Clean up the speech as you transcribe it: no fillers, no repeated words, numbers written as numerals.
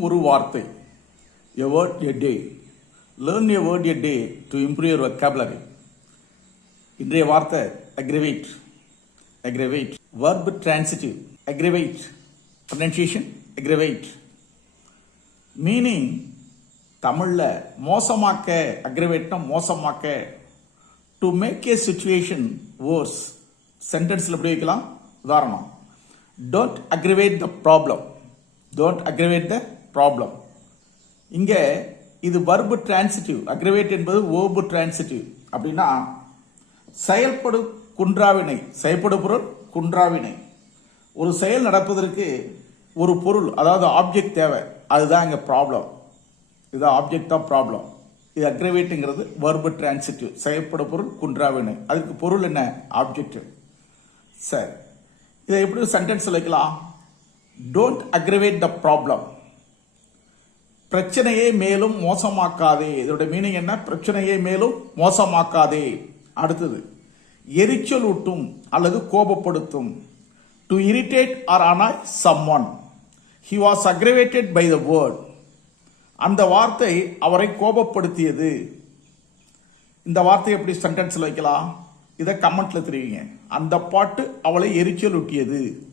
ஒரு வார்த்தை. A word a day. Learn a word a day to improve your vocabulary. இன்றைய வார்த்தை aggravate. Aggravate. Verb transitive. Aggravate. Pronunciation aggravate. Meaning தமிழ்ல மோசமாக்க, aggravate மோசமாக்க, to make a situation worse. சென்டென்ஸ்ல எப்படி வைக்கலாம்? உதாரணம், don't aggravate the problem. Don't aggravate the problem. இங்க இது verb transitive. aggravate என்பது verb transitive. அப்படின்னா செயல்படு குன்றாவினை, செயல்படு பொருள் குன்றாவினை. ஒரு செயல் நடப்பதற்கு ஒரு பொருள், அதாவது ஆப்ஜெக்ட் தேவை. அதுதான் இங்க ப்ராப்ளம். இதுதான் ஆப்ஜெக்ட் ஆஃப் ப்ராப்ளம். இது அக்ரிவேட்டுங்கிறது verb transitive. செயல்படு பொருள் குன்றாவினை. அதுக்கு பொருள் என்ன? ஆப்ஜெக்ட். சரி, இதை எப்படி சென்டென்ஸ் வைக்கலாம்? Don't aggravate the problem. பிரச்சனையை மேலும் மோசமாக்காதே. இதோட மீனிங் என்ன? பிரச்சனையை மேலும் மோசமாக்காதே. அடுத்தது, எரிச்சல் ஊட்டும் அல்லது கோபப்படுத்தும். To irritate or annoy someone. He was aggravated by the word. அந்த வார்த்தை அவரை கோபப்படுத்தியது. இந்த வார்த்தை எப்படி சென்டென்ஸ்ல வைக்கலாம்? இதை கமெண்ட்ல தெரிவிங்க. அந்த பாட்டு அவளை எரிச்சல் ஊட்டியது.